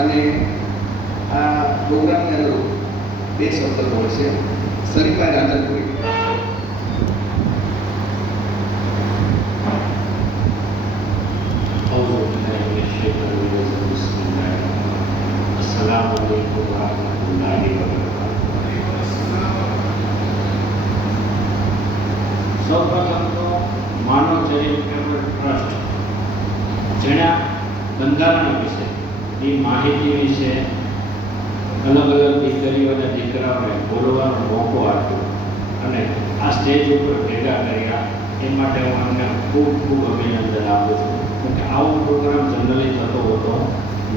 અને આ પ્રોગ્રામની અંદર બે શબ્દ બોલશે. સરીભાઈ રાધનપુરી. સૌપ્રથમ તો માનવ ચેરિટેબલ ટ્રસ્ટ જેના બંધારણ વિશે એ માહિતી વિશે અલગ અલગ દીકરીઓ અને દીકરાઓને બોલવાનો મોકો આપ્યો અને આ સ્ટેજ ઉપર ભેગા કર્યા એ માટે હું અમને ખૂબ ખૂબ અભિનંદન આપું છું. કેમ કે આવો પ્રોગ્રામ જનરલી થતો હોતો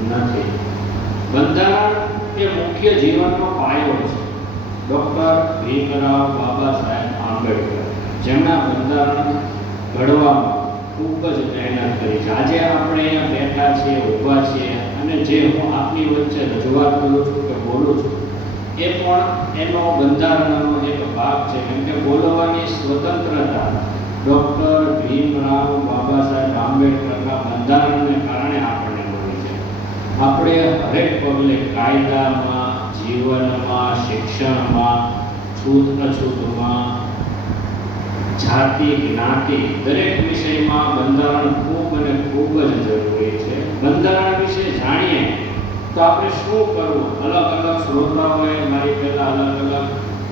નથી. બંધારણ એ મુખ્ય જીવનનો પાયો છે. ડૉક્ટર ભીમરાવ બાબા સાહેબ આંબેડકર જેમના બંધારણ ઘડવામાં ખૂબ જ મહેનત કરી છે. આજે આપણે અહીંયા બેઠા છીએ, ઊભા છીએ અને જે હું આપની વચ્ચે રજૂઆત કરું છું કે બોલું છું એ પણ એનો બંધારણનો એક ભાગ છે. કેમ કે બોલવાની સ્વતંત્રતા ડૉક્ટર ભીમરાવ બાબા સાહેબ આંબેડકરના બંધારણને કારણે આપણને મળી છે. આપણે હરેક પગલે કાયદામાં, જીવનમાં, શિક્ષણમાં, છૂત અછૂતમાં, જાતિ જ્ઞાતિ દરેક વિષયમાં બંધારણ ખૂબ અને ખૂબ જ જરૂરી છે. બંધારણ વિશે જાણીએ તો આપણે શું કરવું. અલગ અલગ શ્રોતાઓએ મારી પહેલાં અલગ અલગ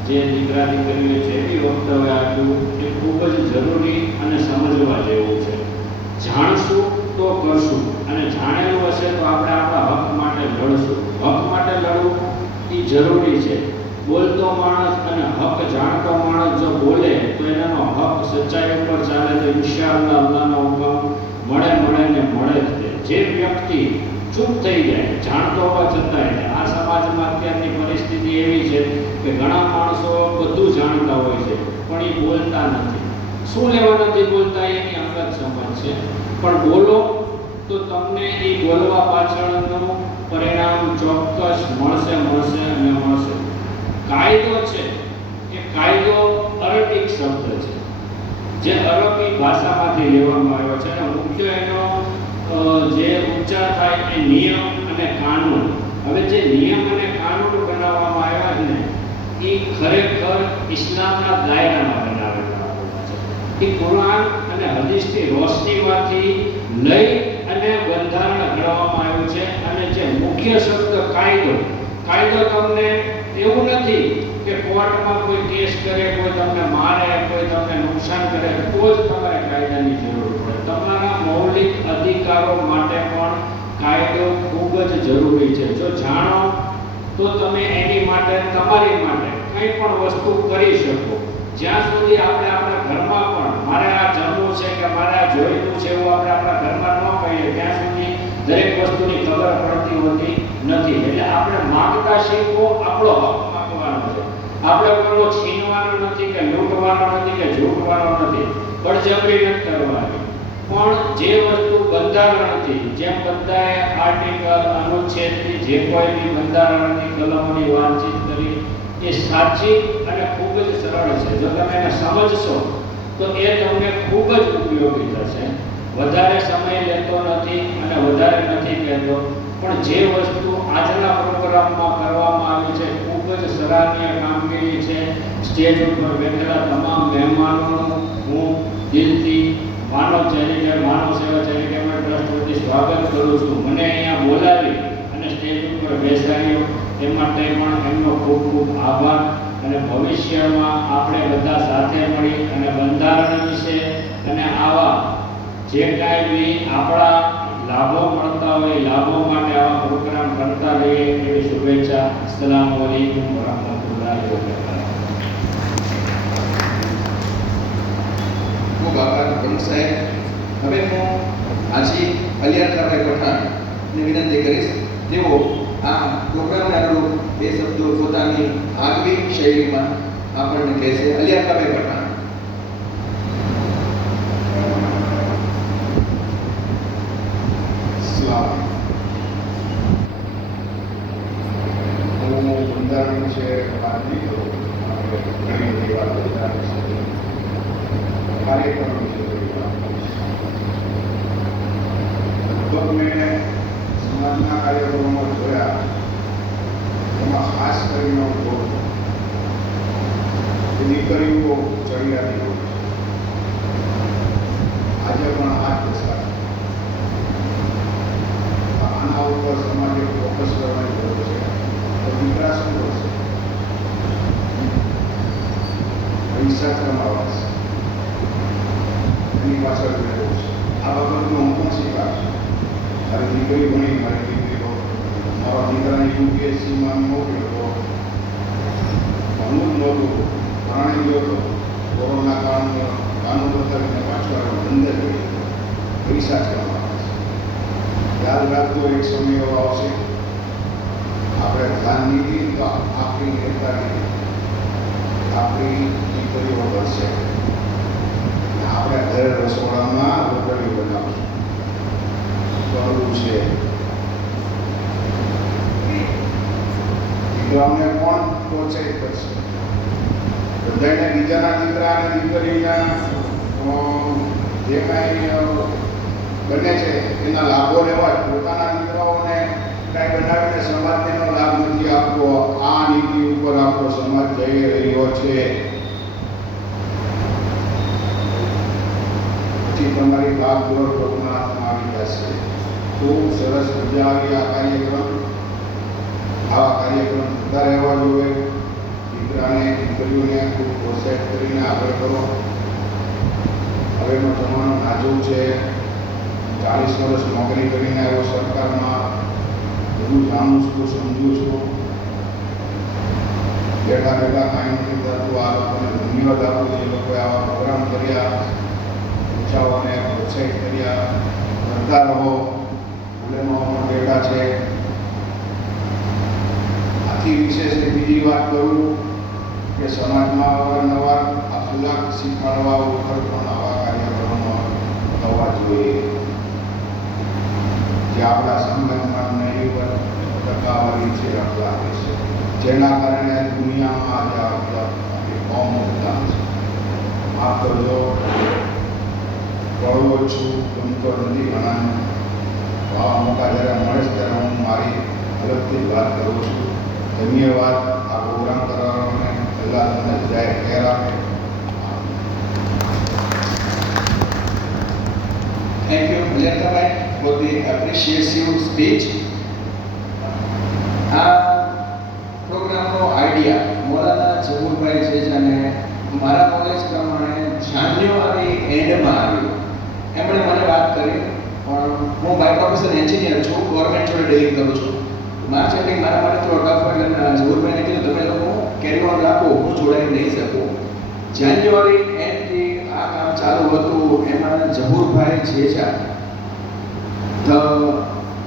જે દીકરા દીકરીઓ છે એ વક્તવ્ય આપ્યું એ ખૂબ જ જરૂરી અને સમજવા જેવું છે. જાણશું તો કરશું અને જાણેલું હશે તો આપણે આપણા હક માટે લડશું. હક માટે લડવું એ જરૂરી છે. બોલતો માણસ અને હક જાણતો માણસ જો બોલે તો એનો હક સચ્ચાઈ ઉપર ચાલે તો ઇન્શાઅલ્લાહ અલ્લાહનો હુકમ મળે જ છે. જે વ્યક્તિ ચૂપ થઈ જાય જાણતો હોવા છતાંય, આ સમાજમાં અત્યારની પરિસ્થિતિ એવી છે કે ઘણા માણસો બધું જાણતા હોય છે પણ એ બોલતા નથી. શું લેવા નથી બોલતા એની અંગત સમજ છે. પણ બોલો તો તમને એ બોલવા પાછળનું પરિણામ ચોક્કસ મળશે. કાયદો છે એ કાયદો અરબિક શબ્દ છે જે અરબી ભાષામાંથી લેવામાં આવ્યો છે અને મુખ્ય એનો જે ઉચ્ચાર થાય એ નિયમ અને કાનૂન. હવે જે નિયમ અને કાનૂન બનાવવામાં આવ્યા છે ને એ ખરેખર ઇસ્લામના દાયરામાં બનાવેલા છે. એ કુરાન અને હદીસની રોશનીમાંથી લઈ અને બંધારણ ઘડવામાં આવ્યું છે. અને જે મુખ્ય શબ્દ કાયદો તમને એવું નથી કે કોર્ટમાં કોઈ કેસ કરે, કોઈ તમને મારે, કોઈ તમને નુકસાન કરે તો જ તમારે કાયદાની જરૂર પડે. તમારા મૌલિક અધિકારો માટે પણ કાયદો ખૂબ જ જરૂરી છે. જો જાણો તો તમે એની માટે તમારી માટે કંઈ પણ વસ્તુ કરી શકો. જ્યાં સુધી આપણે આપણા ઘરમાં પણ મારે આ જમવું છે કે મારે આ જોઈતું છે એવું આપણે આપણા ઘરમાં ન કહીએ ત્યાં સુધી દરેક વસ્તુની ખબર પડતી હોતી નથી. એટલે આપણે માગતા શીખવો, આપણો હક માગવાનો છે. આપણે કોઈનો છીનવાનો નથી કે લૂંટવાનો નથી કે ઝૂંટવાનો નથી, બળજબરી નથી કરવાની. પણ જે વસ્તુ બંધારણથી, જેમ બધાએ આર્ટિકલ અનુચ્છેદની જે કોઈ બી બંધારણની કલમોની વાતચીત કરી એ સાચી અને ખૂબ જ સરળ છે. જો તમે એને સમજશો તો એ તમને ખૂબ જ ઉપયોગી થશે. વધારે સમય લેતો નથી અને વધારે નથી કહેતો, પણ જે વસ્તુ આજના પ્રોગ્રામમાં કરવામાં આવી છે ખૂબ જ સરાહનીય કામગીરી છે. સ્ટેજ ઉપર બેઠેલા તમામ મહેમાનોનું હું દિલથી માનવ સેવા ચેરિટેબલ ટ્રસ્ટ વતી સ્વાગત કરું છું. મને અહીંયા બોલાવી અને સ્ટેજ ઉપર બેસાડ્યો એ માટે પણ એમનો ખૂબ ખૂબ આભાર. અને ભવિષ્યમાં આપણે બધા સાથે મળી અને બંધારણ વિશે અને આવા જે કાંઈ બી આપણા લાભો મળતા હોય લાભો માટે આવા પ્રોગ્રામ કરતા રહીએ એવી શુભેચ્છા. અસ્સલામુ અલૈકુમ વરહમતુલ્લાહિ વબરકાતુહુ. ખૂબ આભાર પ્રમુખ સાહેબ. હવે હું હાજી અલિયારભાઈ પઠાણને વિનંતી કરીશ. તેઓ આ પ્રોગ્રામને અનુરૂપ બે શબ્દો પોતાની આગવી શૈલીમાં આપણને કહેશે. અલિયારભાઈ પઠાણ. હું બંધારણ વિશે વાત નહીં કરું, ઘણી બધી વાત બંધારણ વિશે, કાર્યક્રમ વિશે થોડી વાત કરીશ. લગભગ મેં સમાજ સમાજના કાર્યક્રમો જોયા એમાં ખાસ કરીને હું જોઉં કે દીકરીઓ ચડિયાતી હોય છે. આજે પણ આ જ દશા છે. આના ઉપર સમાજે ફોકસ કરવાની જરૂર છે. તો દીકરા શું કરશે? પૈસા કમાવા છે, એની પાછળ રહેવું છે. આ બાબતનું હું પણ સ્વીકારશું. મારી દીકરી ભણી, મારી દીકરીઓ મારા દીકરાને યુપીએસસીમાં મોકલ્યો તો ભણવું જ નહોતું, ભણાઈ ગયો તો કોરોના કાનૂન બતાવીને પાછો આવ્યો, અંદર ગયો. પૈસા જ કમાવા છે. યાદ રાખજો, એક સમય એવો આવશે આપણે ધ્યાન નહીં તો આપણી નેતાની આપણી દીકરીઓ વધશે. આપણે ઘરે રસોડામાં રોટલી બનાવશું, કરવું છે. દીકરાઓને કોણ પ્રોત્સાહિત કરશે? બધાને બીજાના દીકરા અને દીકરીના જે કાંઈ બને છે એના લાભો લેવા જ. પોતાના દીકરાઓને કાંઈ બનાવીને સમાજને એનો લાભ નથી આપવો. આ નીતિ ઉપર આપણો સમાજ જઈ રહ્યો છે. પછી તમારી ભાગદોડ લોકોના આવી જશે. ખૂબ સરસ મજા આવી આ કાર્યક્રમ. આવા કાર્યક્રમ થતા રહેવા જોઈએ. દીકરાને દીકરીઓને ખૂબ પ્રોત્સાહિત કરીને આગળ કરો. હવેનો જમાનો નાજુક છે. 40 વર્ષ નોકરી કરીને આવ્યો સરકારમાં, બધું જાણું છું, સમજું છું. બેઠા બેઠા કાંઈ નથી થતું. આ લોકોને ધન્યવાદ આપું. એ લોકોએ આવા પ્રોગ્રામ કર્યા, ઈચ્છાઓને પ્રોત્સાહિત કર્યા. કરતા રહો. ઉલેમાઓ પણ બેઠા છે. આથી વિશેષ બીજી વાત કરું કે સમાજમાં અવારનવાર અખલાક શીખવાડવા ઉપર પણ આવા કાર્યક્રમો થવા જોઈએ. જે આપણા સમાજમાં નહીવત ટકાવારી છે, અખલાક છે, જેના કારણે દુનિયામાં આજે આપણી કોમ ઉત્તાન છે. માફ કરજો, કળવો છું, ગમતો નથી ઘણાને. આવા મોટા જ્યારે મળે છે ત્યારે હું મારી અલગથી જ વાત કરું છું. ધન્યવાદ આ પ્રોગ્રામ કરવાને. પહેલાં તમને જાહેર ખેર આપે. Thank you, Jalkabai, for the appreciative speech. આ પ્રોગ્રામનો આઈડિયા મોલાના જહુરભાઈ છે, જેને મારા કોલેજ પ્રમાણે જાન્યુઆરી એન્ડમાં આવ્યું. એમણે મને વાત કરી, પણ હું બાય પ્રોફેશન એન્જિનિયર છું, ગવર્મેન્ટ જોડે ડીલિંગ કરું છું. માર્ચ એન્ડિંગ મારા માટે થોડો ટફ એટલે જહુરભાઈને કીધું તમે લોકો કેરી ઓન રાખો, હું જોડાઈ નહીં શકું. જાન્યુઆરી એન્ડથી આ કામ ચાલુ હતું. એમાં જહુરભાઈ જે છે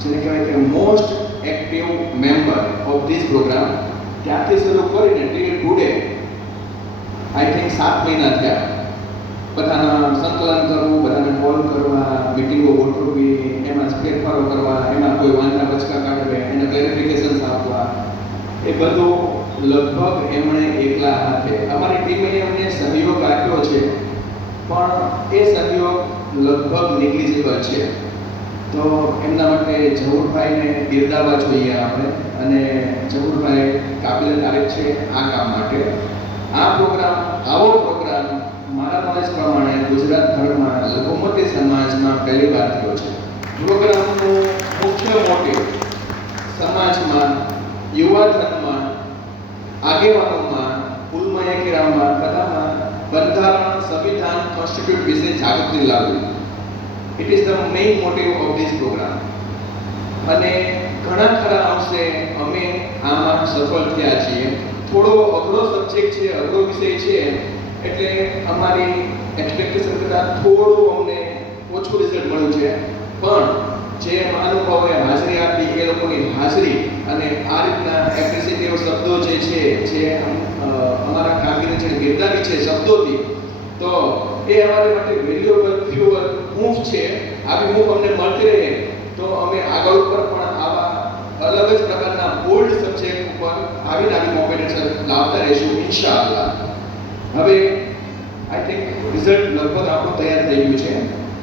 જેને કહેવાય કે most active member of this program, ત્યાંથી શરૂ કરીને ટીલ ટુડે આઈ થિંક 7 મહિના થયા. બધાના સંકલન કરવું, બધાને કોલ કરવા, મિટિંગો ગોઠવવી, એમાં ફેરફારો કરવા, એમાં કોઈ વાંધા વચકા કાઢવે, એને ક્લેરિફિકેશન્સ આપવા, એ બધું લગભગ એમણે એકલા હાથે. અમારી ટીમે એમને સહયોગ આપ્યો છે, પણ એ સહયોગ લગભગ નેગ્લિજિબલ છે. તો એમના માટે જહુરભાઈને બિરદાવવા જોઈએ આપણે. અને જહુરભાઈ કાબિલ તારીફ છે આ કામ માટે. આ પ્રોગ્રામ, આવો પ્રોગ્રામ મારા નોલેજ પ્રમાણે ગુજરાતભરમાં લઘુમતી સમાજમાં પહેલી વાર થયો છે. પ્રોગ્રામનું મુખ્ય મોટિવ સમાજમાં, યુવાધનમાં, આગેવાનોમાં, ઉલમાએ કિરામમાં, બધામાં બંધારણ, સંવિધાન, કોન્સ્ટિટ્યુટ વિશે જાગૃતિ લાવવી. It is the main motive of this program. અને ઘણા ખરા અંશે અમે આમાં સફળ થયા છીએ. થોડો અઘરો સબ્જેક્ટ છે, અઘરો વિષય છે, એટલે અમારી એક્સપેક્ટેશન કરતાં થોડું અમને ઓછું રિઝલ્ટ મળ્યું છે. પણ જે મહાનુભાવોએ હાજરી આપી, એ લોકોની હાજરી અને આ રીતના એપ્રિશિએટિવ શબ્દો જે છે, જે અમારા કામગીરી બિરદાવી છે શબ્દોથી, તો એ અમારા માટે વેલ્યુએબલ ફ્યુઅલ મૂવ છે. આવી મૂવ અમને મળતી રહે તો અમે આગળ ઉપર પણ આવા અલગ જ પ્રકારના બોલ્ડ સબ્જેક્ટ ઉપર આવી નાની કોમ્પિટિશન લાવતા રહીશું ઇન્શાઅલ્લાહ. હવે આઈ થિંક રિઝલ્ટ લગભગ આપણું તૈયાર થઈ ગયું છે.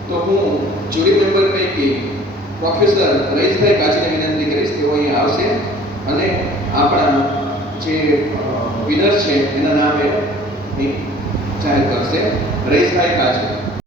તો હું જ્યુરી મેમ્બર પૈકી પ્રોફેસર રઈસભાઈ કાચીને વિનંતી અને આપણા જે વિનર છે એના નામ એ જાહેર કરશે. રઈસભાઈ કાજુ.